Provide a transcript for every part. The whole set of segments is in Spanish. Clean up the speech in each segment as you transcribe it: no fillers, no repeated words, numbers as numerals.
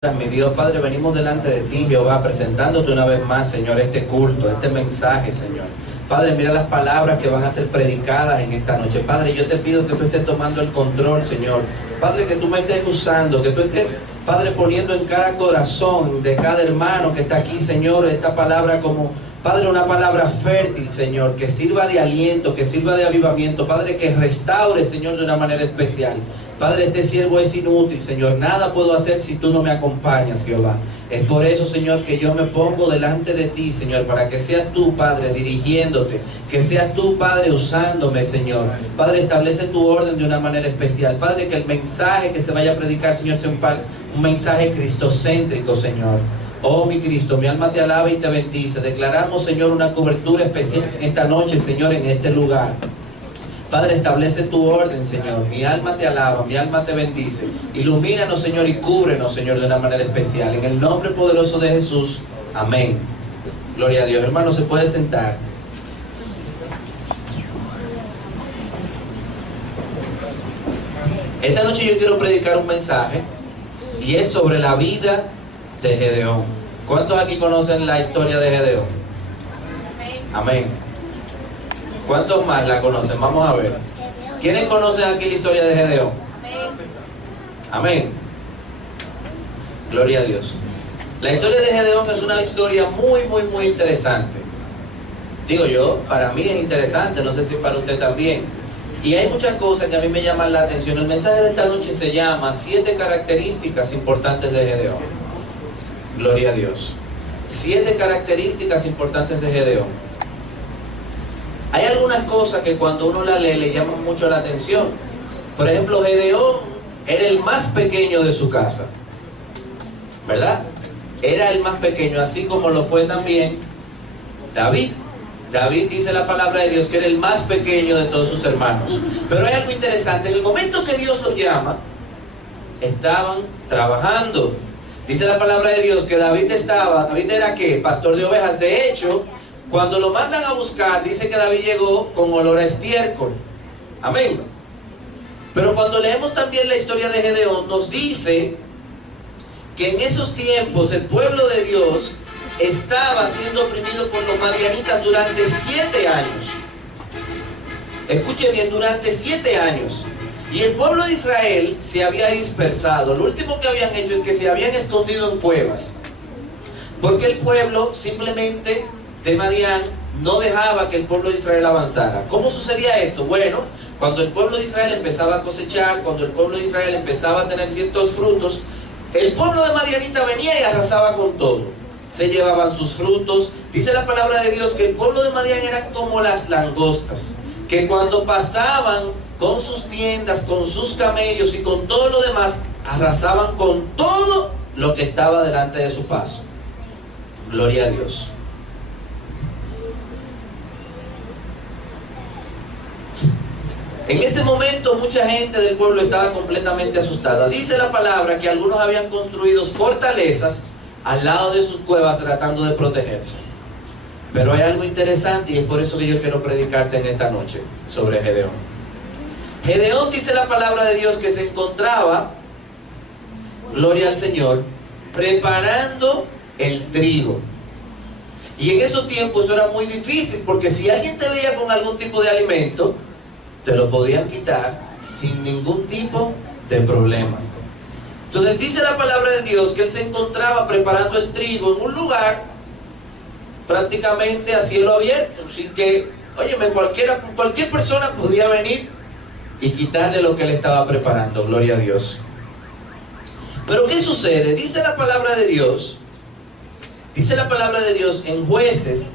Mi Dios, Padre, venimos delante de ti, Jehová, presentándote una vez más, Señor, este culto, este mensaje, Señor. Padre, mira las palabras que van a ser predicadas en esta noche. Padre, yo te pido que tú estés tomando el control, Señor. Padre, que tú me estés usando, que tú estés, Padre, poniendo en cada corazón de cada hermano que está aquí, Señor, esta palabra como, Padre, una palabra fértil, Señor, que sirva de aliento, que sirva de avivamiento, Padre, que restaure, Señor, de una manera especial. Padre, este siervo es inútil, Señor. Nada puedo hacer si tú no me acompañas, Jehová. Es por eso, Señor, que yo me pongo delante de ti, Señor, para que seas tú, Padre, dirigiéndote. Que seas tú, Padre, usándome, Señor. Padre, establece tu orden de una manera especial. Padre, que el mensaje que se vaya a predicar, Señor, sea un mensaje cristocéntrico, Señor. Oh, mi Cristo, mi alma te alaba y te bendice. Declaramos, Señor, una cobertura especial en esta noche, Señor, en este lugar. Padre, establece tu orden, Señor. Mi alma te alaba, mi alma te bendice. Ilumínanos, Señor, y cúbrenos, Señor, de una manera especial. En el nombre poderoso de Jesús. Amén. Gloria a Dios. Hermano, se puede sentar. Esta noche yo quiero predicar un mensaje y es sobre la vida de Gedeón. ¿Cuántos aquí conocen la historia de Gedeón? Amén. ¿Cuántos más la conocen? Vamos a ver. ¿Quiénes conocen aquí la historia de Gedeón? Amén. Gloria a Dios. La historia de Gedeón es una historia muy interesante. Digo yo, para mí es interesante, no sé si para usted también. Y hay muchas cosas que a mí me llaman la atención. El mensaje de esta noche se llama 7 características importantes de Gedeón. Gloria a Dios. 7 características importantes de Gedeón. Hay algunas cosas que cuando uno la lee le llaman mucho la atención. Por ejemplo, Gedeón era el más pequeño de su casa, ¿verdad? Era el más pequeño, así como lo fue también David. David, dice la palabra de Dios, que era el más pequeño de todos sus hermanos. Pero hay algo interesante. En el momento que Dios los llama, estaban trabajando. Dice la palabra de Dios que David era ¿qué? Pastor de ovejas. De hecho, cuando lo mandan a buscar, dice que David llegó con olor a estiércol. Amén. Pero cuando leemos también la historia de Gedeón, nos dice que en esos tiempos el pueblo de Dios estaba siendo oprimido por los madianitas durante 7 años. Escuche bien, durante 7 años. Y el pueblo de Israel se había dispersado. Lo último que habían hecho es que se habían escondido en cuevas. Porque el pueblo simplemente de Madián no dejaba que el pueblo de Israel avanzara. ¿Cómo sucedía esto? Bueno, cuando el pueblo de Israel empezaba a cosechar, cuando el pueblo de Israel empezaba a tener ciertos frutos, el pueblo de Madianita venía y arrasaba con todo. Se llevaban sus frutos. Dice la palabra de Dios que el pueblo de Madián eran como las langostas, que cuando pasaban con sus tiendas, con sus camellos y con todo lo demás, arrasaban con todo lo que estaba delante de su paso. Gloria a Dios. En ese momento mucha gente del pueblo estaba completamente asustada. Dice la palabra que algunos habían construido fortalezas al lado de sus cuevas tratando de protegerse. Pero hay algo interesante y es por eso que yo quiero predicarte en esta noche sobre Gedeón. Gedeón, dice la palabra de Dios, que se encontraba, gloria al Señor, preparando el trigo. Y en esos tiempos eso era muy difícil, porque si alguien te veía con algún tipo de alimento, te lo podían quitar sin ningún tipo de problema. Entonces dice la palabra de Dios que él se encontraba preparando el trigo en un lugar prácticamente a cielo abierto, sin que, óyeme, cualquier persona podía venir y quitarle lo que él estaba preparando. Gloria a Dios. Pero ¿qué sucede? Dice la palabra de Dios en Jueces,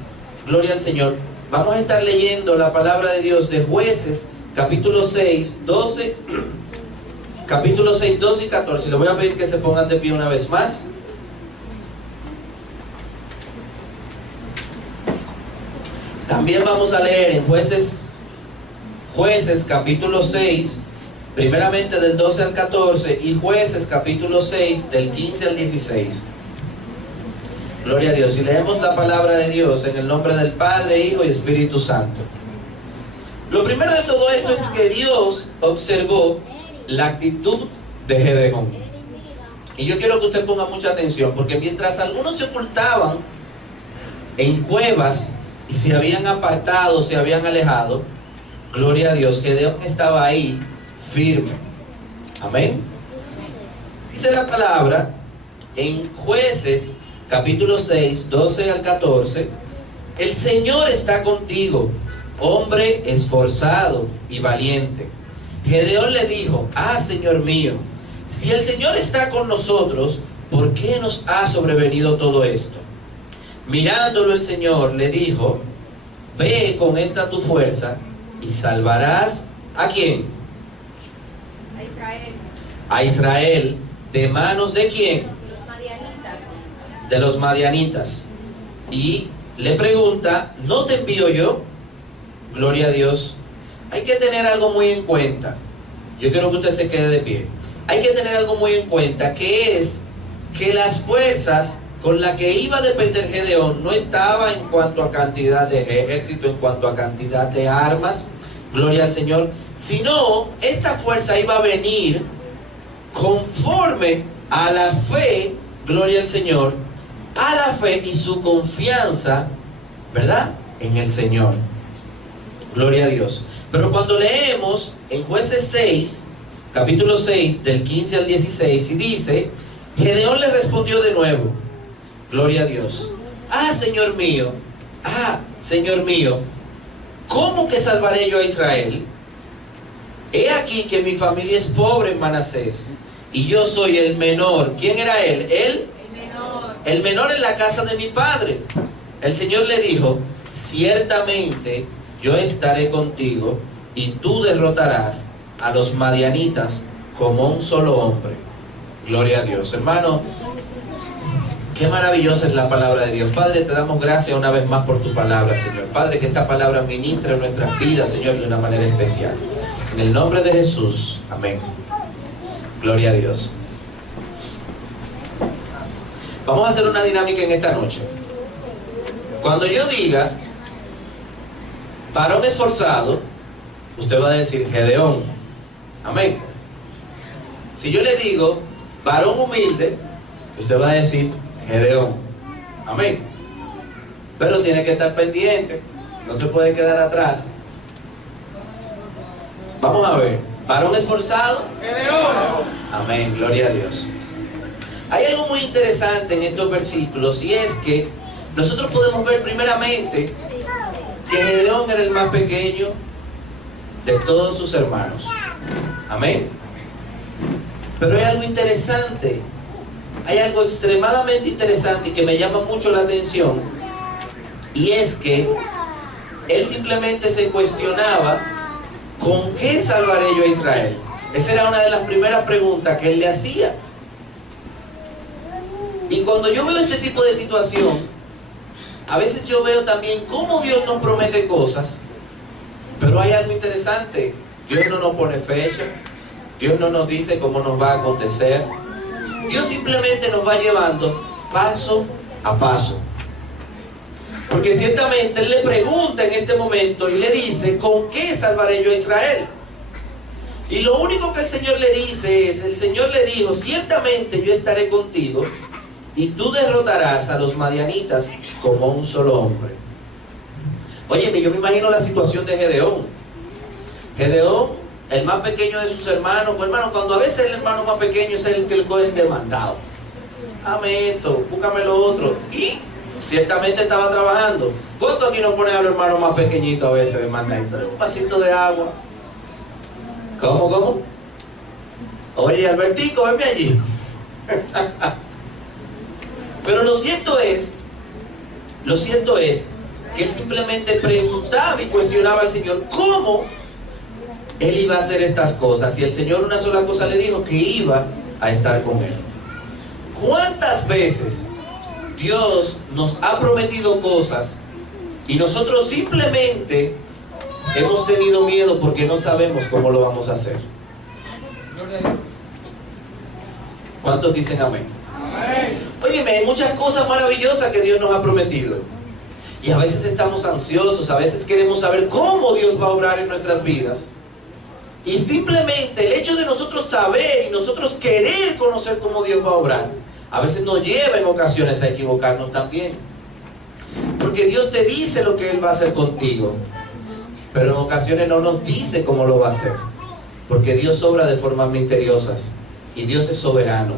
gloria al Señor. Vamos a estar leyendo la palabra de Dios de Jueces, capítulo 6, 12 y 14. Les voy a pedir que se pongan de pie una vez más. También vamos a leer en Jueces capítulo 6, primeramente del 12 al 14, y Jueces capítulo 6, del 15 al 16. Gloria a Dios. Y leemos la palabra de Dios en el nombre del Padre, Hijo y Espíritu Santo. Lo primero de todo esto es que Dios observó la actitud de Gedeón. Y yo quiero que usted ponga mucha atención, porque mientras algunos se ocultaban en cuevas y se habían apartado, se habían alejado, gloria a Dios, Gedeón estaba ahí firme. Amén. Dice la palabra en Jueces capítulo 6, 12 al 14: el Señor está contigo, hombre esforzado y valiente. Gedeón le dijo: Señor mío, si el Señor está con nosotros, ¿por qué nos ha sobrevenido todo esto? Mirándolo el Señor le dijo: ve con esta tu fuerza y salvarás ¿a quién? A Israel. A Israel. ¿De manos de quién? Los madianitas. De los madianitas. Y le pregunta: ¿no te envío yo? Gloria a Dios. Hay que tener algo muy en cuenta. Yo quiero que usted se quede de pie. Hay que tener algo muy en cuenta, que es que las fuerzas con las que iba a depender Gedeón no estaba en cuanto a cantidad de ejército, en cuanto a cantidad de armas, gloria al Señor, sino esta fuerza iba a venir conforme a la fe, gloria al Señor, a la fe y su confianza, ¿verdad?, en el Señor. Gloria a Dios. Pero cuando leemos en Jueces 6, capítulo 6, del 15 al 16, y dice: Gedeón le respondió de nuevo, gloria a Dios: Señor mío, Señor mío, ¿cómo que salvaré yo a Israel? He aquí que mi familia es pobre en Manasés, y yo soy el menor. ¿Quién era él? Él, el menor en la casa de mi padre. El Señor le dijo: ciertamente yo estaré contigo, y tú derrotarás a los madianitas como un solo hombre. Gloria a Dios. Hermano, qué maravillosa es la palabra de Dios. Padre, te damos gracias una vez más por tu palabra, Señor. Padre, que esta palabra ministre en nuestras vidas, Señor, de una manera especial. En el nombre de Jesús, amén. Gloria a Dios. Vamos a hacer una dinámica en esta noche. Cuando yo diga varón esforzado, usted va a decir Gedeón. Amén. Si yo le digo varón humilde, usted va a decir Gedeón. Amén. Pero tiene que estar pendiente, no se puede quedar atrás. Vamos a ver. Varón esforzado, Gedeón. Amén, gloria a Dios. Hay algo muy interesante en estos versículos, y es que nosotros podemos ver primeramente que Gedeón era el más pequeño de todos sus hermanos. Amén. Pero hay algo interesante, hay algo extremadamente interesante y que me llama mucho la atención, y es que él simplemente se cuestionaba: ¿con qué salvaré yo a Israel? Esa era una de las primeras preguntas que él le hacía. Y cuando yo veo este tipo de situación, a veces yo veo también cómo Dios nos promete cosas, pero hay algo interesante. Dios no nos pone fecha, Dios no nos dice cómo nos va a acontecer. Dios simplemente nos va llevando paso a paso. Porque ciertamente Él le pregunta en este momento y le dice: ¿con qué salvaré yo a Israel? Y lo único que el Señor le dice es: el Señor le dijo, ciertamente yo estaré contigo, y tú derrotarás a los madianitas como un solo hombre. Óyeme, yo me imagino la situación de Gedeón. Gedeón, el más pequeño de sus hermanos. Pues hermano, cuando a veces el hermano más pequeño es el que le cogen demandado. Dame esto, búscame lo otro. Y ciertamente estaba trabajando. ¿Cuánto aquí nos ponen a los hermanos más pequeñitos a veces demandando? Un vasito de agua. ¿Cómo? Oye, Albertico, venme allí. Pero lo cierto es que él simplemente preguntaba y cuestionaba al Señor cómo él iba a hacer estas cosas. Y el Señor una sola cosa le dijo: que iba a estar con él. ¿Cuántas veces Dios nos ha prometido cosas y nosotros simplemente hemos tenido miedo porque no sabemos cómo lo vamos a hacer? ¿Cuántos dicen amén? Óyeme, hay muchas cosas maravillosas que Dios nos ha prometido, y a veces estamos ansiosos, a veces queremos saber cómo Dios va a obrar en nuestras vidas, Y simplemente el hecho de nosotros saber y nosotros querer conocer cómo Dios va a obrar, a veces nos lleva en ocasiones a equivocarnos también. Porque Dios te dice lo que Él va a hacer contigo, pero en ocasiones no nos dice cómo lo va a hacer. Porque Dios obra de formas misteriosas y Dios es soberano.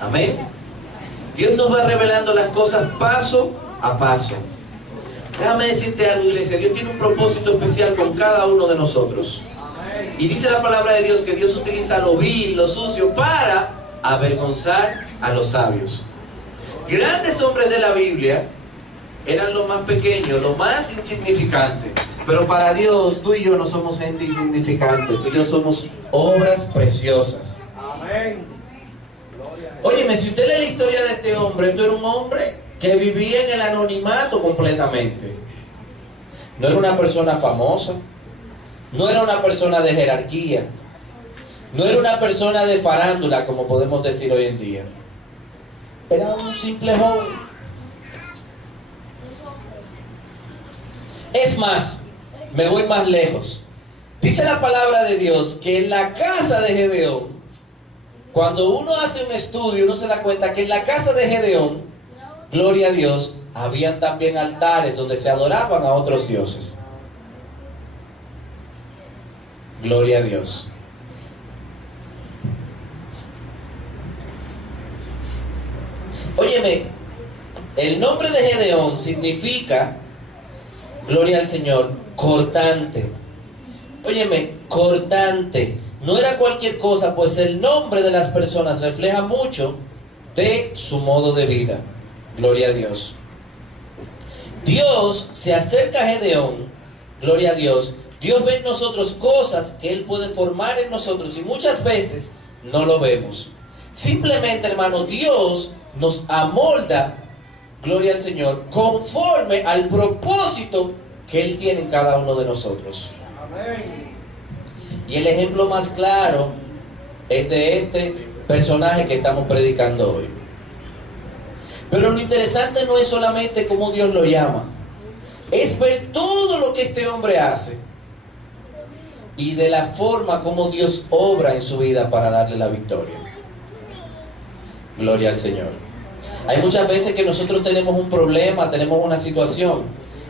Amén. Dios nos va revelando las cosas paso a paso. Déjame decirte algo, iglesia. Dios tiene un propósito especial con cada uno de nosotros. Y dice la palabra de Dios que Dios utiliza lo vil, lo sucio, para avergonzar a los sabios. Grandes hombres de la Biblia eran los más pequeños, los más insignificantes. Pero para Dios, tú y yo no somos gente insignificante. Tú y yo somos obras preciosas. Amén. Óyeme, si usted lee la historia de este hombre, esto era un hombre que vivía en el anonimato completamente. No era una persona famosa. No era una persona de jerarquía. No era una persona de farándula, como podemos decir hoy en día. Era un simple joven. Es más, me voy más lejos. Dice la palabra de Dios que en la casa de Gedeón, cuando uno hace un estudio, uno se da cuenta que en la casa de Gedeón, gloria a Dios, habían también altares donde se adoraban a otros dioses. Gloria a Dios. Óyeme, el nombre de Gedeón significa, gloria al Señor, cortante. Óyeme, cortante. No era cualquier cosa, pues el nombre de las personas refleja mucho de su modo de vida. Gloria a Dios. Dios se acerca a Gedeón, gloria a Dios. Dios ve en nosotros cosas que Él puede formar en nosotros y muchas veces no lo vemos. Simplemente, hermano, Dios nos amolda, gloria al Señor, conforme al propósito que Él tiene en cada uno de nosotros. Amén. Y el ejemplo más claro es de este personaje que estamos predicando hoy. Pero lo interesante no es solamente cómo Dios lo llama, es ver todo lo que este hombre hace y de la forma como Dios obra en su vida para darle la victoria. Gloria al Señor. Hay muchas veces que nosotros tenemos un problema, tenemos una situación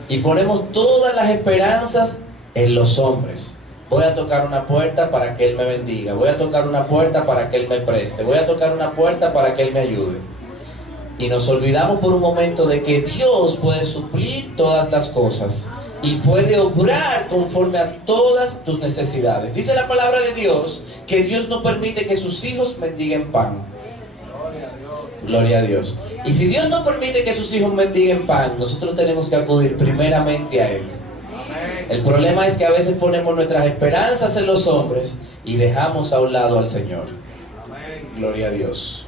y ponemos todas las esperanzas en los hombres. Voy a tocar una puerta para que Él me bendiga. Voy a tocar una puerta para que Él me preste. Voy a tocar una puerta para que Él me ayude. Y nos olvidamos por un momento de que Dios puede suplir todas las cosas y puede obrar conforme a todas tus necesidades. Dice la palabra de Dios que Dios no permite que sus hijos mendiguen pan. Gloria a Dios. Y si Dios no permite que sus hijos mendiguen pan, nosotros tenemos que acudir primeramente a Él. El problema es que a veces ponemos nuestras esperanzas en los hombres y dejamos a un lado al Señor. Gloria a Dios.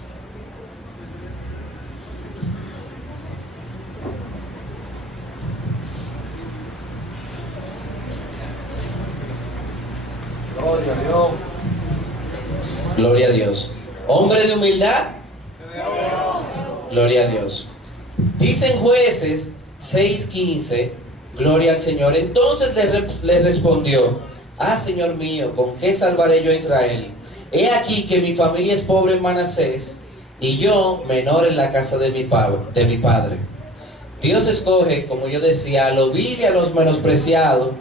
Gloria a Dios. Gloria a Dios. Hombre de humildad. Gloria a Dios. Dicen Jueces 6:15, gloria al Señor. Entonces le respondió: ah, Señor mío, ¿con qué salvaré yo a Israel? He aquí que mi familia es pobre en Manasés y yo menor en la casa de mi padre. Dios escoge, como yo decía, a lo vil y a los menospreciados,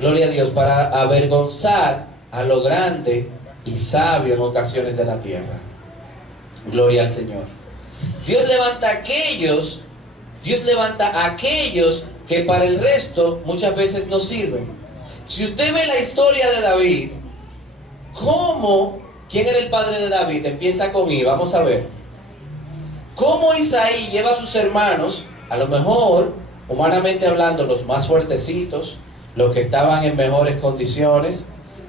gloria a Dios, para avergonzar a lo grande y sabio en ocasiones de la tierra. Gloria al Señor. Dios levanta a aquellos que para el resto muchas veces no sirven. Si usted ve la historia de David, ¿quién era el padre de David? Empieza con I, vamos a ver. Cómo Isaí lleva a sus hermanos, a lo mejor, humanamente hablando, los más fuertecitos, los que estaban en mejores condiciones,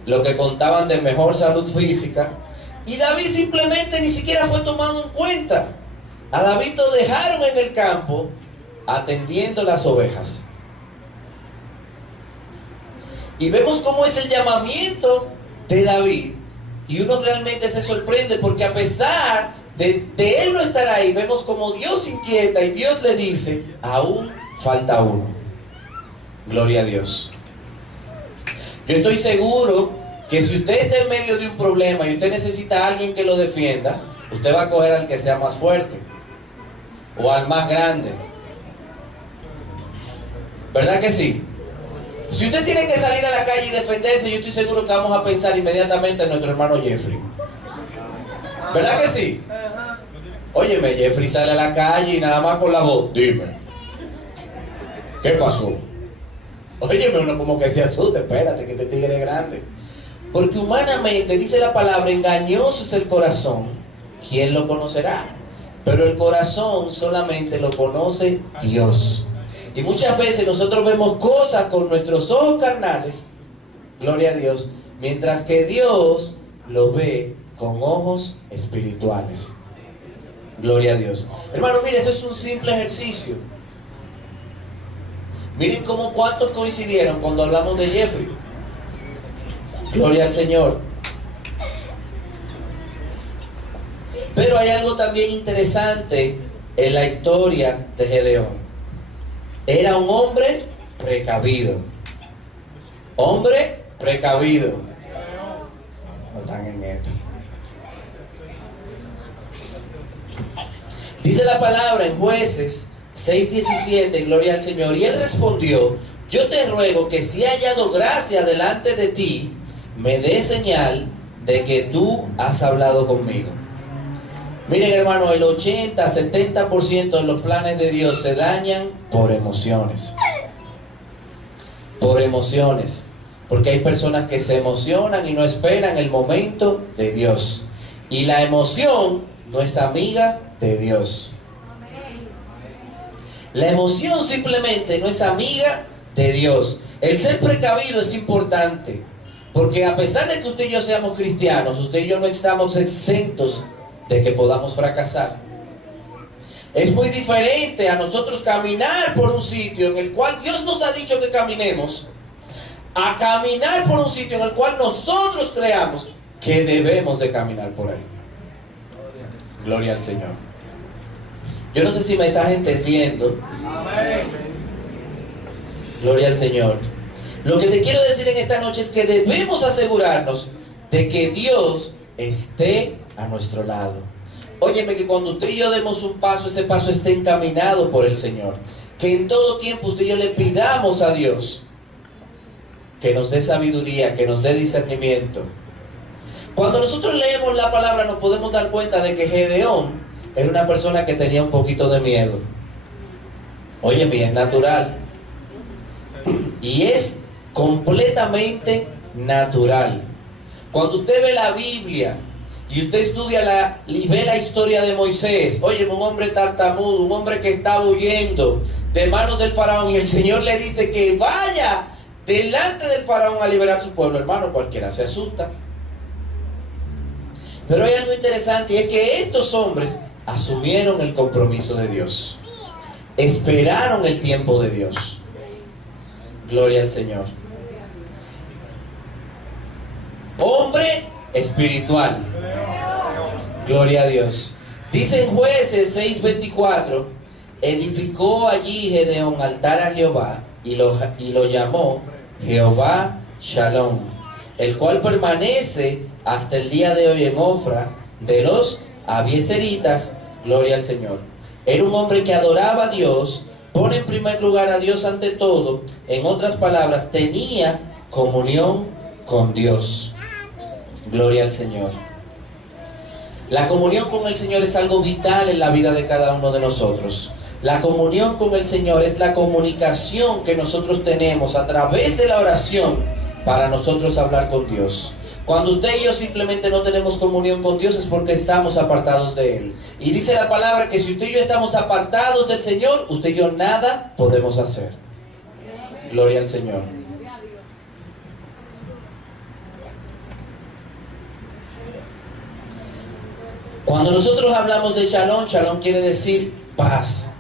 los que contaban de mejor salud física, y David simplemente ni siquiera fue tomado en cuenta. A David lo dejaron en el campo atendiendo las ovejas. Y vemos cómo es el llamamiento de David. Y uno realmente se sorprende porque a pesar de él no estar ahí, vemos como Dios se inquieta y Dios le dice: aún falta uno. Gloria a Dios. Yo estoy seguro que si usted está en medio de un problema y usted necesita a alguien que lo defienda, usted va a coger al que sea más fuerte o al más grande. ¿Verdad que sí? Si usted tiene que salir a la calle y defenderse, yo estoy seguro que vamos a pensar inmediatamente en nuestro hermano Jeffrey. ¿Verdad que sí? Óyeme, Jeffrey sale a la calle y nada más con la voz, dime, ¿qué pasó? Óyeme, uno como que se asusta, espérate que este tigre es grande. Porque humanamente, dice la palabra, engañoso es el corazón, ¿quién lo conocerá? Pero el corazón solamente lo conoce Dios. Y muchas veces nosotros vemos cosas con nuestros ojos carnales, gloria a Dios, mientras que Dios lo ve con ojos espirituales. Gloria a Dios. Hermano, mire, eso es un simple ejercicio. Miren cómo cuántos coincidieron cuando hablamos de Jeffrey. Gloria al Señor. Pero hay algo también interesante en la historia de Gedeón. Era un hombre precavido. Hombre precavido. No están en esto. Dice la palabra en Jueces 6:17, gloria al Señor. Y él respondió: yo te ruego que si he hallado gracia delante de ti, me dé señal de que tú has hablado conmigo. Miren, hermano, el 80-70% de los planes de Dios se dañan por emociones. Por emociones. Porque hay personas que se emocionan y no esperan el momento de Dios. Y la emoción no es amiga de Dios. La emoción simplemente no es amiga de Dios. El ser precavido es importante. Porque a pesar de que usted y yo seamos cristianos, usted y yo no estamos exentos de que podamos fracasar. Es muy diferente a nosotros caminar por un sitio en el cual Dios nos ha dicho que caminemos, a caminar por un sitio en el cual nosotros creamos que debemos de caminar por él. Gloria al Señor. Yo no sé si me estás entendiendo. Gloria al Señor. Lo que te quiero decir en esta noche es que debemos asegurarnos de que Dios esté a nuestro lado. Óyeme, que cuando usted y yo demos un paso, ese paso esté encaminado por el Señor. Que en todo tiempo usted y yo le pidamos a Dios que nos dé sabiduría, que nos dé discernimiento. Cuando nosotros leemos la palabra nos podemos dar cuenta de que Gedeón era una persona que tenía un poquito de miedo. Óyeme, es natural. Y es completamente natural. Cuando usted ve la Biblia y usted estudia y ve la historia de Moisés, oye, un hombre tartamudo, un hombre que estaba huyendo de manos del faraón, y el Señor le dice que vaya delante del faraón a liberar su pueblo. Hermano, cualquiera se asusta. Pero hay algo interesante, y es que estos hombres asumieron el compromiso de Dios, esperaron el tiempo de Dios. Gloria al Señor. Hombre espiritual. Gloria a Dios. Dice en Jueces 6:24, edificó allí Gedeón altar a Jehová y lo llamó Jehová Shalom, el cual permanece hasta el día de hoy en Ofra de los Abiezeritas. Gloria al Señor. Era un hombre que adoraba a Dios, pone en primer lugar a Dios ante todo. En otras palabras, tenía comunión con Dios. Gloria al Señor. La comunión con el Señor es algo vital en la vida de cada uno de nosotros. La comunión con el Señor es la comunicación que nosotros tenemos a través de la oración para nosotros hablar con Dios. Cuando usted y yo simplemente no tenemos comunión con Dios es porque estamos apartados de Él. Y dice la palabra que si usted y yo estamos apartados del Señor, usted y yo nada podemos hacer. Gloria al Señor. Cuando nosotros hablamos de Shalom, Shalom quiere decir paz.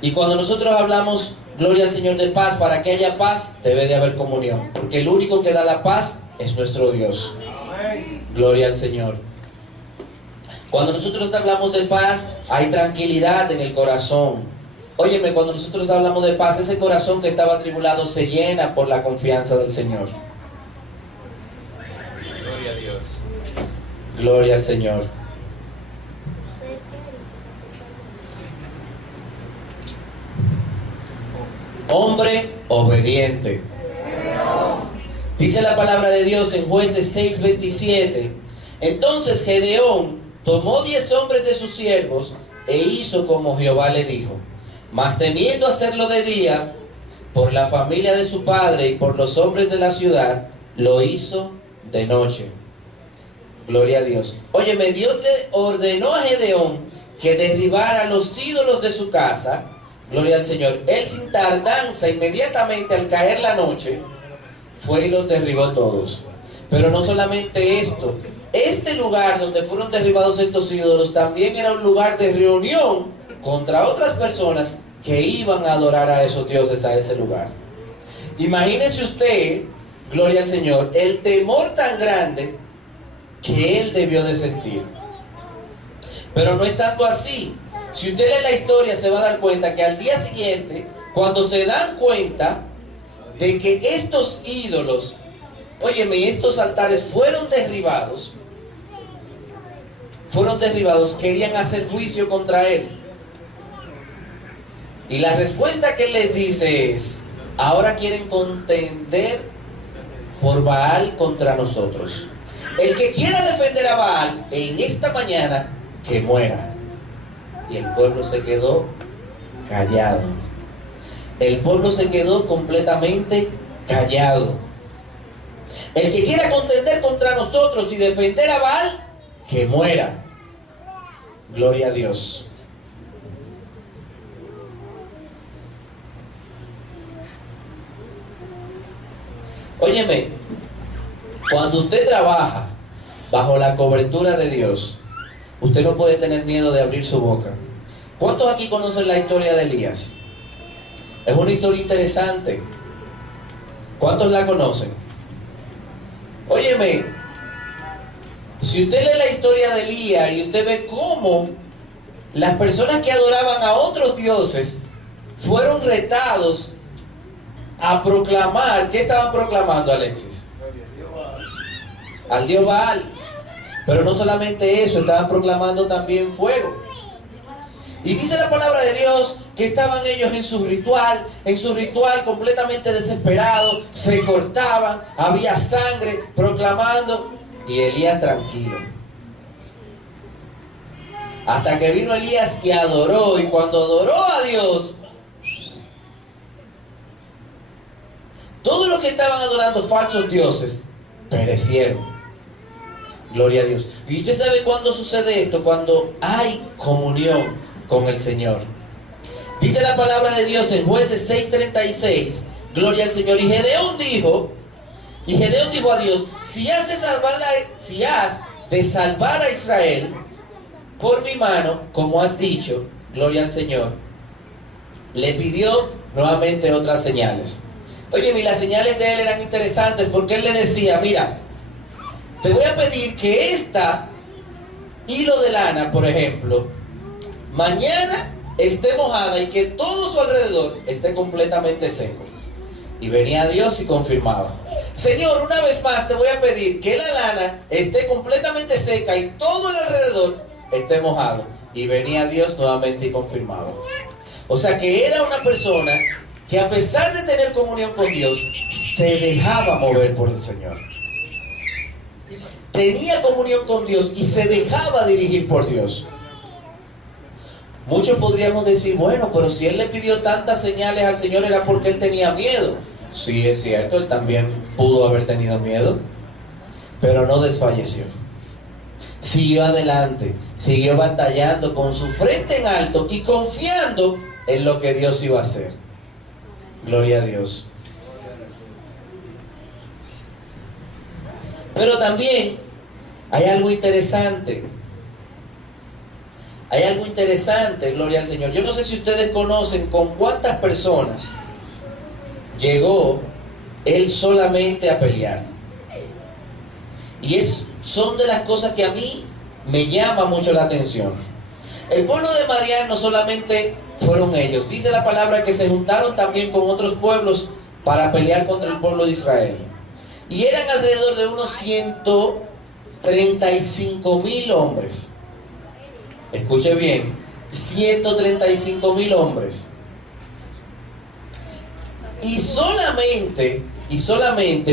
Y cuando nosotros hablamos, gloria al Señor, de paz, para que haya paz debe de haber comunión. Porque el único que da la paz es nuestro Dios. Gloria al Señor. Cuando nosotros hablamos de paz, hay tranquilidad en el corazón. Óyeme, cuando nosotros hablamos de paz, ese corazón que estaba atribulado se llena por la confianza del Señor. Gloria al Señor. Hombre obediente. Dice la palabra de Dios en Jueces 6:27. Entonces Gedeón tomó 10 hombres de sus siervos e hizo como Jehová le dijo. Mas temiendo hacerlo de día, por la familia de su padre y por los hombres de la ciudad, lo hizo de noche. Gloria a Dios. Óyeme, Dios le ordenó a Gedeón que derribara los ídolos de su casa. Gloria al Señor. Él sin tardanza, inmediatamente al caer la noche, fue y los derribó todos. Pero no solamente esto, este lugar donde fueron derribados estos ídolos también era un lugar de reunión contra otras personas que iban a adorar a esos dioses a ese lugar. Imagínese usted, gloria al Señor, el temor tan grande que él debió de sentir. Pero no es tanto así. Si usted lee la historia se va a dar cuenta que al día siguiente, cuando se dan cuenta de que estos ídolos, óyeme, estos altares fueron derribados, querían hacer juicio contra él. Y la respuesta que él les dice es: ahora quieren contender por Baal contra nosotros. El que quiera defender a Baal en esta mañana, que muera. Y el pueblo se quedó callado. El pueblo se quedó completamente callado. El que quiera contender contra nosotros y defender a Baal, que muera. Gloria a Dios. Óyeme, cuando usted trabaja bajo la cobertura de Dios, usted no puede tener miedo de abrir su boca. ¿Cuántos aquí conocen la historia de Elías? Es una historia interesante. ¿Cuántos la conocen? Óyeme, si usted lee la historia de Elías y usted ve cómo las personas que adoraban a otros dioses fueron retados a proclamar. ¿Qué estaban proclamando, Alexis? Al dios Baal. Pero no solamente eso, estaban proclamando también fuego. Y dice la palabra de Dios que estaban ellos en su ritual completamente desesperados, se cortaban, había sangre, proclamando, y Elías tranquilo. Hasta que vino Elías y adoró, y cuando adoró a Dios, todos los que estaban adorando falsos dioses perecieron. Gloria a Dios. ¿Y usted sabe cuándo sucede esto? Cuando hay comunión con el Señor. Dice la palabra de Dios en Jueces 6:36, gloria al Señor. Y Gedeón dijo a Dios: si has de salvar a Israel por mi mano, como has dicho, gloria al Señor. Le pidió nuevamente otras señales. Oye, y las señales de él eran interesantes, porque él le decía: mira, te voy a pedir que esta hilo de lana, por ejemplo, mañana esté mojada y que todo su alrededor esté completamente seco. Y venía Dios y confirmaba: Señor, una vez más te voy a pedir que la lana esté completamente seca y todo el alrededor esté mojado. Y venía Dios nuevamente y confirmaba. O sea que era una persona que, a pesar de tener comunión con Dios, se dejaba mover por el Señor. Tenía comunión con Dios y se dejaba dirigir por Dios. Muchos podríamos decir: bueno, pero si él le pidió tantas señales al Señor, era porque él tenía miedo. Sí, es cierto, él también pudo haber tenido miedo, pero no desfalleció. Siguió adelante, siguió batallando con su frente en alto y confiando en lo que Dios iba a hacer. Gloria a Dios. Pero también hay algo interesante. Hay algo interesante, gloria al Señor. Yo no sé si ustedes conocen con cuántas personas llegó él solamente a pelear. Y son de las cosas que a mí me llama mucho la atención. El pueblo de Madián no solamente fueron ellos. Dice la palabra que se juntaron también con otros pueblos para pelear contra el pueblo de Israel. Y eran alrededor de unos 135,000 hombres. Escuche bien, 135,000 hombres. Y solamente,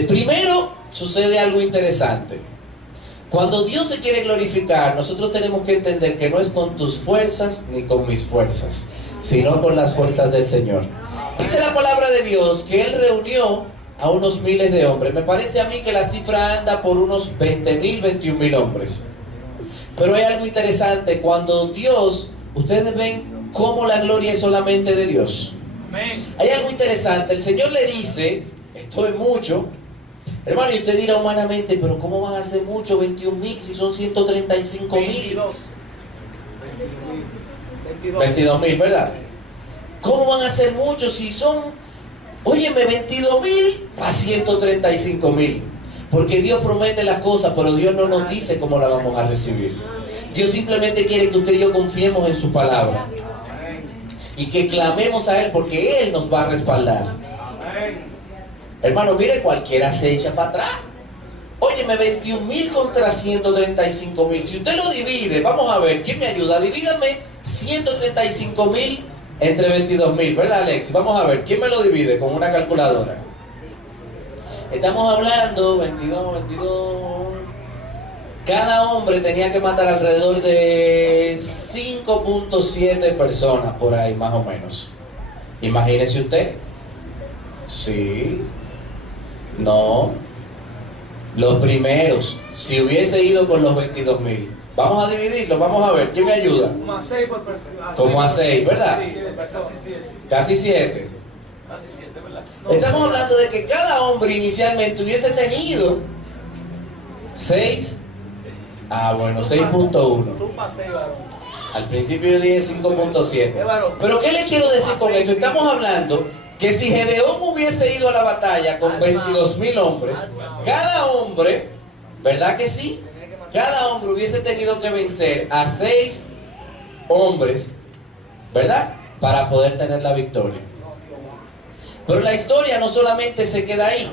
primero sucede algo interesante. Cuando Dios se quiere glorificar, nosotros tenemos que entender que no es con tus fuerzas ni con mis fuerzas, sino con las fuerzas del Señor. Dice la palabra de Dios que Él reunió a unos miles de hombres. Me parece a mí que la cifra anda por unos 20,000, 21,000 hombres. Pero hay algo interesante. Cuando Dios, ustedes ven cómo la gloria es solamente de Dios. Hay algo interesante. El Señor le dice, esto es mucho. Hermano, y usted dirá humanamente, pero ¿cómo van a ser mucho 21,000 si son 135,000? 22,000, ¿verdad? ¿Cómo van a ser muchos si son, óyeme, 22,000 a 135,000? Porque Dios promete las cosas, pero Dios no nos dice cómo las vamos a recibir. Dios simplemente quiere que usted y yo confiemos en su palabra y que clamemos a Él, porque Él nos va a respaldar. Hermano, mire, cualquiera se echa para atrás. Óyeme, 21,000 contra 135,000. Si usted lo divide, vamos a ver, ¿quién me ayuda? Divídame 135,000 entre 22,000, ¿verdad, Alex? Vamos a ver, ¿quién me lo divide con una calculadora? Estamos hablando, 22. Cada hombre tenía que matar alrededor de 5.7 personas por ahí, más o menos. Imagínese usted. Sí. No. Los primeros, si hubiese ido con los 22,000. Vamos a dividirlo, vamos a ver, ¿quién me ayuda? Como a 6 por persona. Como a 6, ¿verdad? Sí, casi 7. Casi 7. Casi 7, ¿verdad? Estamos hablando de que cada hombre inicialmente hubiese tenido 6. Ah, bueno, 6.1. Tú pasé, varón. Al principio yo dije 5.7. Pero ¿qué le quiero decir con esto? Estamos hablando que si Gedeón hubiese ido a la batalla con 22,000 hombres, cada hombre, ¿verdad que sí? Cada hombre hubiese tenido que vencer a 6 hombres, ¿verdad? Para poder tener la victoria. Pero la historia no solamente se queda ahí.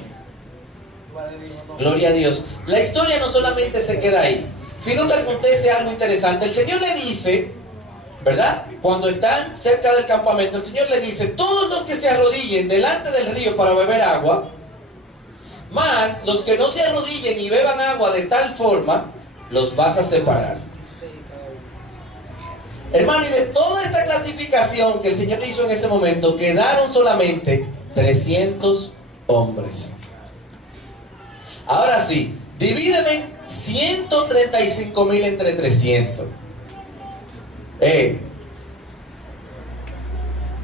Gloria a Dios. La historia no solamente se queda ahí, sino que acontece algo interesante. El Señor le dice, ¿verdad? Cuando están cerca del campamento, el Señor le dice, todos los que se arrodillen delante del río para beber agua, más los que no se arrodillen y beban agua de tal forma, los vas a separar. Hermano, y de toda esta clasificación que el Señor hizo en ese momento, quedaron solamente 300 hombres. Ahora sí, divídeme 135,000 entre 300.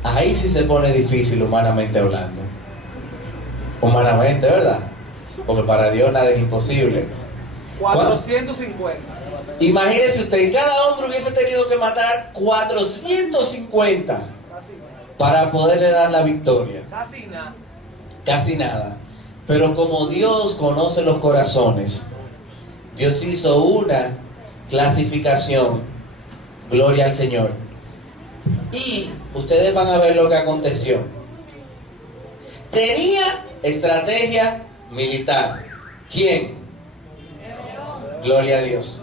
Ahí sí se pone difícil humanamente hablando. Humanamente, ¿verdad? Porque para Dios nada es imposible. 450. Imagínese usted, cada hombre hubiese tenido que matar 450 para poderle dar la victoria. Casi nada. Casi nada. Pero como Dios conoce los corazones, Dios hizo una clasificación. Gloria al Señor. Y ustedes van a ver lo que aconteció. Tenía estrategia militar. ¿Quién? Gloria a Dios.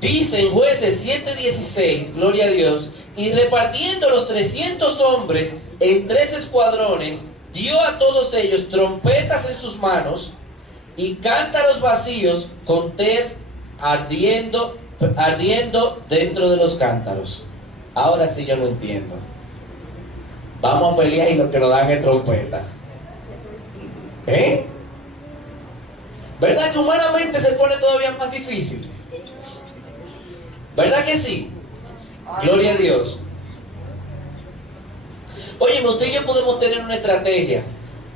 Dice en Jueces 7:16, gloria a Dios, y repartiendo los 300 hombres en 3 escuadrones, dio a todos ellos trompetas en sus manos y cántaros vacíos con tés ardiendo dentro de los cántaros. Ahora sí yo lo entiendo. Vamos a pelear y lo que nos dan es trompeta. ¿Verdad que humanamente se pone todavía más difícil? ¿Verdad que sí? Gloria a Dios. Oye, usted y yo podemos tener una estrategia,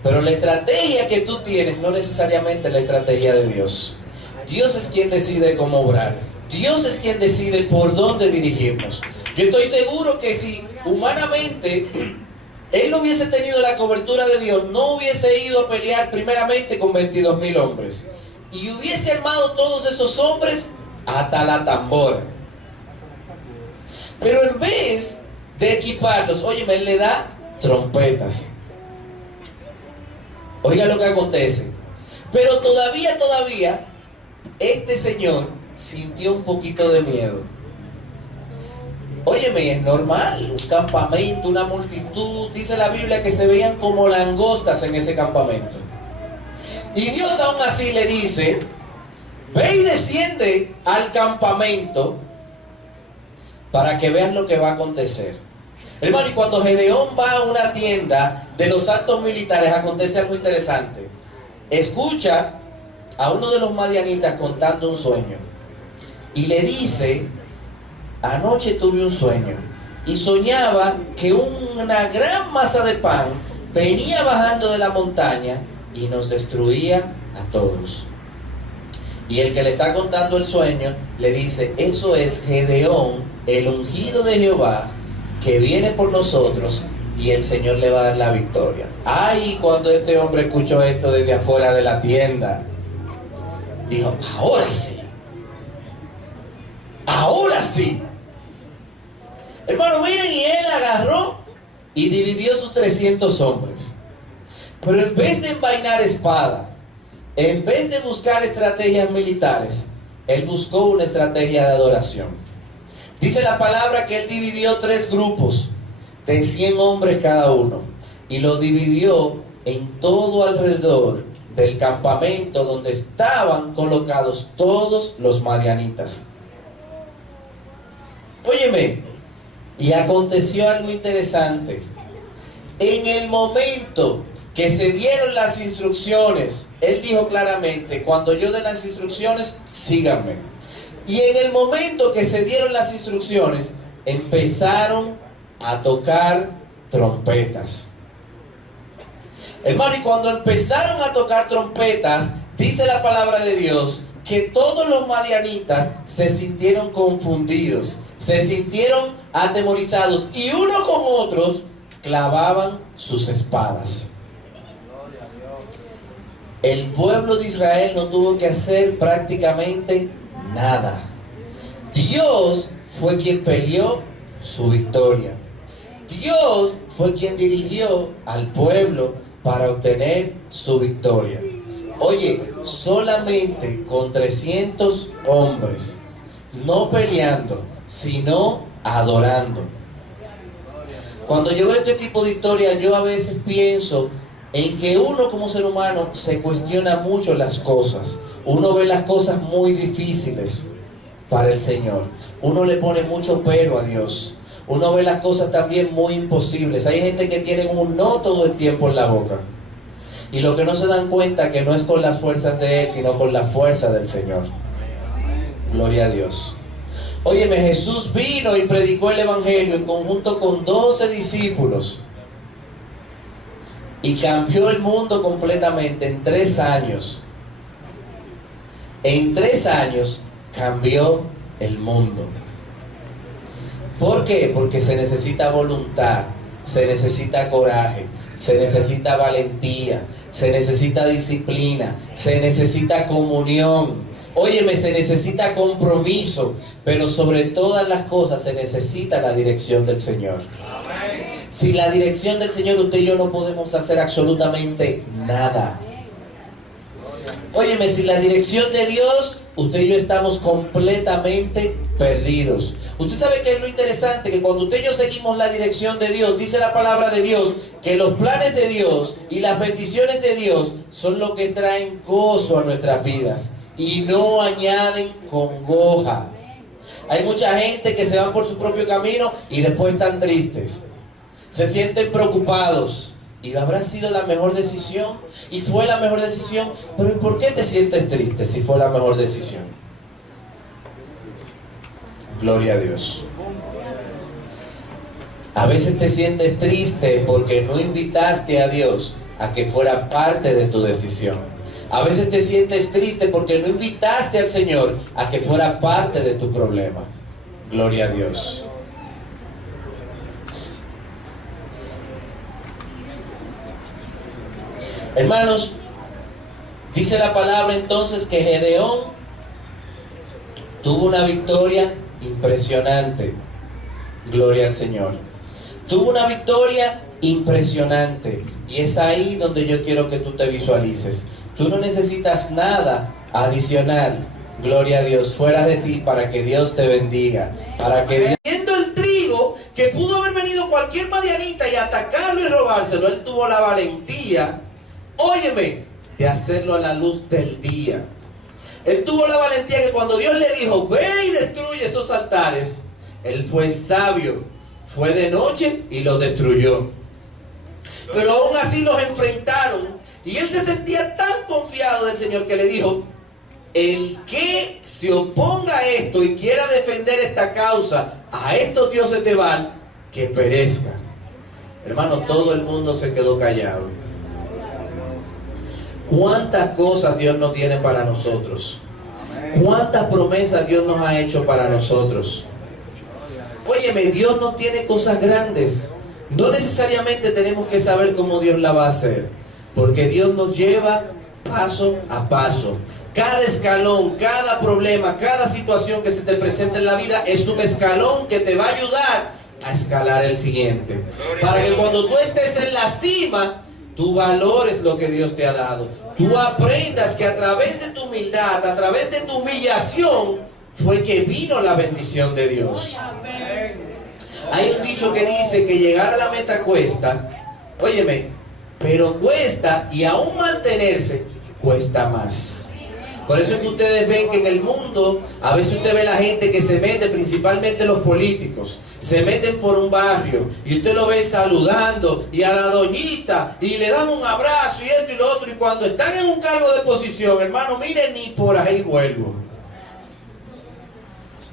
pero la estrategia que tú tienes no necesariamente es la estrategia de Dios. Dios es quien decide cómo obrar. Dios es quien decide por dónde dirigirnos. Yo estoy seguro que si humanamente él no hubiese tenido la cobertura de Dios, no hubiese ido a pelear primeramente con 22,000 hombres. Y hubiese armado todos esos hombres hasta la tambora. Pero en vez de equiparlos, óyeme, él le da trompetas. Oiga lo que acontece. Pero todavía, este señor sintió un poquito de miedo. Óyeme, es normal, un campamento, una multitud, dice la Biblia que se veían como langostas en ese campamento. Y Dios aún así le dice, ve y desciende al campamento para que vean lo que va a acontecer. Hermano, y cuando Gedeón va a una tienda de los altos militares, acontece algo interesante. Escucha a uno de los madianitas contando un sueño. Y le dice, anoche tuve un sueño. Y soñaba que una gran masa de pan venía bajando de la montaña y nos destruía a todos. Y el que le está contando el sueño le dice, eso es Gedeón, el ungido de Jehová, que viene por nosotros y el Señor le va a dar la victoria. Ay, cuando este hombre escuchó esto desde afuera de la tienda, dijo, ahora sí. Ahora sí. Hermano, miren, y él agarró y dividió sus 300 hombres. Pero en vez de envainar espada, en vez de buscar estrategias militares, él buscó una estrategia de adoración. Dice la palabra que él dividió 3 grupos de 100 hombres cada uno y lo dividió en todo alrededor del campamento donde estaban colocados todos los madianitas. Óyeme, y aconteció algo interesante. En el momento que se dieron las instrucciones, él dijo claramente, cuando yo dé las instrucciones, síganme. Y en el momento que se dieron las instrucciones, empezaron a tocar trompetas. Hermano, y cuando empezaron a tocar trompetas, dice la palabra de Dios, que todos los madianitas se sintieron confundidos, se sintieron atemorizados, y uno con otros clavaban sus espadas. El pueblo de Israel no tuvo que hacer prácticamente nada. Dios fue quien peleó su victoria. Dios fue quien dirigió al pueblo para obtener su victoria. Oye, solamente con 300 hombres, no peleando, sino adorando. Cuando yo veo este tipo de historias, yo a veces pienso en que uno como ser humano se cuestiona mucho las cosas. Uno ve las cosas muy difíciles para el Señor. Uno le pone mucho pero a Dios. Uno ve las cosas también muy imposibles. Hay gente que tiene un no todo el tiempo en la boca. Y lo que no se dan cuenta que no es con las fuerzas de Él, sino con la fuerza del Señor. Gloria a Dios. Óyeme, Jesús vino y predicó el Evangelio en conjunto con 12 discípulos. Y cambió el mundo completamente en 3 años. En 3 años cambió el mundo. ¿Por qué? Porque se necesita voluntad, se necesita coraje, se necesita valentía, se necesita disciplina, se necesita comunión. Óyeme, se necesita compromiso, pero sobre todas las cosas se necesita la dirección del Señor. Sin la dirección del Señor, usted y yo no podemos hacer absolutamente nada. Óyeme, sin la dirección de Dios, usted y yo estamos completamente perdidos. Usted sabe que es lo interesante, que cuando usted y yo seguimos la dirección de Dios, dice la palabra de Dios, que los planes de Dios y las bendiciones de Dios son lo que traen gozo a nuestras vidas y no añaden congoja. Hay mucha gente que se van por su propio camino y después están tristes. Se sienten preocupados. ¿Y habrá sido la mejor decisión? ¿Y fue la mejor decisión? Pero ¿por qué te sientes triste si fue la mejor decisión? Gloria a Dios. A veces te sientes triste porque no invitaste a Dios a que fuera parte de tu decisión. A veces te sientes triste porque no invitaste al Señor a que fuera parte de tu problema. Gloria a Dios. Hermanos, dice la palabra entonces que Gedeón tuvo una victoria impresionante. Gloria al Señor. Tuvo una victoria impresionante. Y es ahí donde yo quiero que tú te visualices. Tú no necesitas nada adicional, gloria a Dios, fuera de ti, para que Dios te bendiga, para que Dios... Viendo el trigo, que pudo haber venido cualquier madianita y atacarlo y robárselo, él tuvo la valentía, óyeme, de hacerlo a la luz del día. Él tuvo la valentía que cuando Dios le dijo, ve y destruye esos altares, él fue sabio, fue de noche y los destruyó. Pero aún así los enfrentaron. Y él se sentía tan confiado del Señor que le dijo, el que se oponga a esto y quiera defender esta causa a estos dioses de Baal, que perezca. Hermano, todo el mundo se quedó callado. ¿Cuántas cosas Dios no tiene para nosotros? ¿Cuántas promesas Dios nos ha hecho para nosotros? Óyeme, Dios no tiene cosas grandes. No necesariamente tenemos que saber cómo Dios la va a hacer, porque Dios nos lleva paso a paso. Cada escalón, cada problema, cada situación que se te presenta en la vida es un escalón que te va a ayudar a escalar el siguiente. Para que cuando tú estés en la cima, tú valores lo que Dios te ha dado. Tú aprendas que a través de tu humildad, a través de tu humillación, fue que vino la bendición de Dios. Hay un dicho que dice que llegar a la meta cuesta, óyeme, pero cuesta, y aún mantenerse cuesta más. Por eso es que ustedes ven que en el mundo, a veces usted ve la gente que se mete, principalmente los políticos, se meten por un barrio, y usted lo ve saludando, y a la doñita, y le dan un abrazo, y esto y lo otro, y cuando están en un cargo de posición, hermano, miren, ni por ahí vuelvo.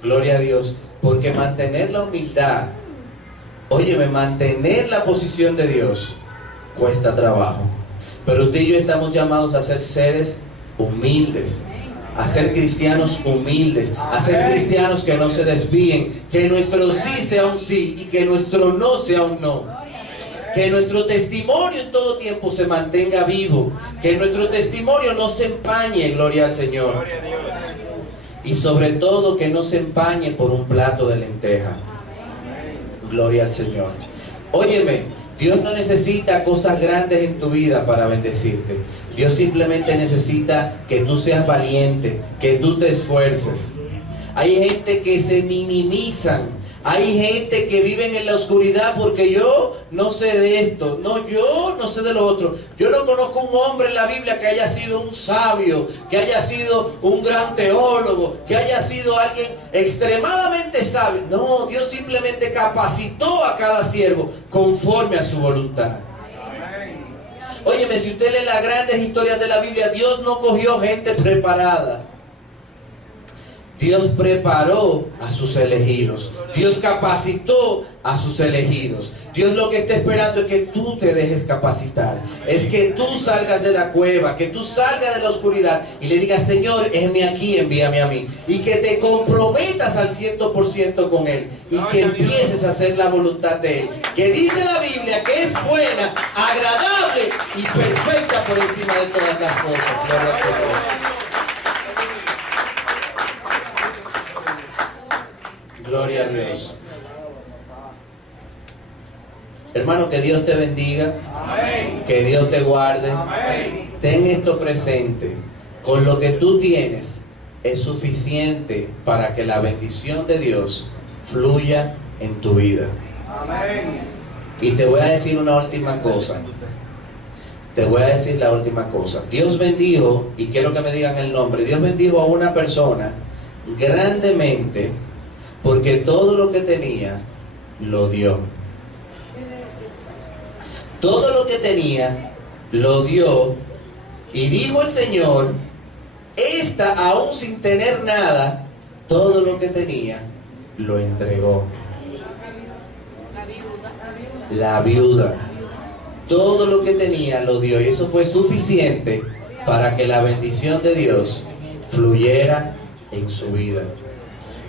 Gloria a Dios, porque mantener la humildad, óyeme, mantener la posición de Dios, cuesta trabajo. Pero usted y yo estamos llamados a ser seres humildes, a ser cristianos humildes, a ser cristianos que no se desvíen, que nuestro sí sea un sí y que nuestro no sea un no, que nuestro testimonio en todo tiempo se mantenga vivo, que nuestro testimonio no se empañe, gloria al Señor, y sobre todo que no se empañe por un plato de lenteja, gloria al Señor. Óyeme, Dios no necesita cosas grandes en tu vida para bendecirte. Dios simplemente necesita que tú seas valiente, que tú te esfuerces. Hay gente que se minimizan. Hay gente que vive en la oscuridad porque yo no sé de esto, no, yo no sé de lo otro. Yo no conozco un hombre en la Biblia que haya sido un sabio, que haya sido un gran teólogo, que haya sido alguien extremadamente sabio. No, Dios simplemente capacitó a cada siervo conforme a su voluntad. Óyeme, si usted lee las grandes historias de la Biblia, Dios no cogió gente preparada. Dios preparó a sus elegidos. Dios capacitó a sus elegidos. Dios lo que está esperando es que tú te dejes capacitar. Es que tú salgas de la cueva, que tú salgas de la oscuridad y le digas, Señor, heme aquí, envíame a mí. Y que te comprometas al 100% con Él. Y que empieces a hacer la voluntad de Él. Que dice la Biblia que es buena, agradable y perfecta por encima de todas las cosas. Gloria al Señor. Gloria a Dios. Hermano, que Dios te bendiga. Amén. Que Dios te guarde. Amén. Ten esto presente. Con lo que tú tienes es suficiente para que la bendición de Dios fluya en tu vida. Amén. Y te voy a decir una última cosa. Te voy a decir la última cosa. Dios bendijo, y quiero que me digan el nombre. Dios bendijo a una persona grandemente, porque todo lo que tenía, lo dio. Todo lo que tenía, lo dio. Y dijo el Señor, esta aún sin tener nada, todo lo que tenía, lo entregó. La viuda. Todo lo que tenía, lo dio. Y eso fue suficiente para que la bendición de Dios fluyera en su vida.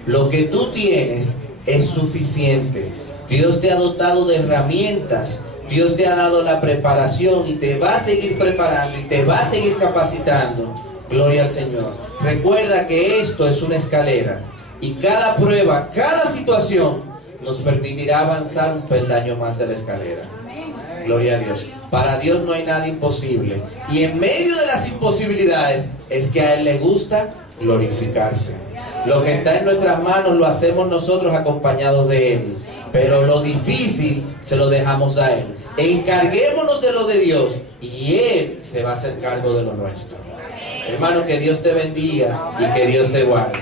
Lo que tú tienes es suficiente. Dios te ha dotado de herramientas. Dios te ha dado la preparación y te va a seguir preparando y te va a seguir capacitando. Gloria al Señor. Recuerda que esto es una escalera y cada prueba, cada situación nos permitirá avanzar un peldaño más de la escalera. Gloria a Dios. Para Dios no hay nada imposible. Y en medio de las imposibilidades es que a Él le gusta glorificarse. Lo que está en nuestras manos lo hacemos nosotros acompañados de Él. Pero lo difícil se lo dejamos a Él. Encarguémonos de lo de Dios y Él se va a hacer cargo de lo nuestro. Hermano, que Dios te bendiga y que Dios te guarde.